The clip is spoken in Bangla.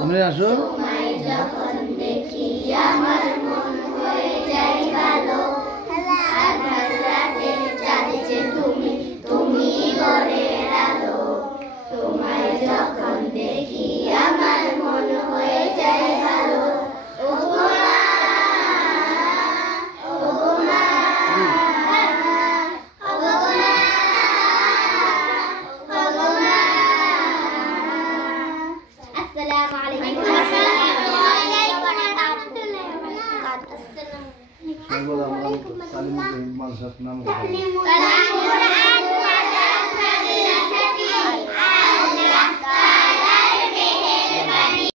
আমরা আসো তোমায় যখন দেখি আমার মন হয়ে যায় ভালো আধার রাতের চাঁদ যে তুমি তুমি ঘরের আলো তোমায় যখন দেখি আমার মন হয়ে যায় ভালো ও গো মা ও গো মা ও গো মা ও গো মা আসসালামু আলাইকুম আমরা তালিম মাদ্রাসার নাম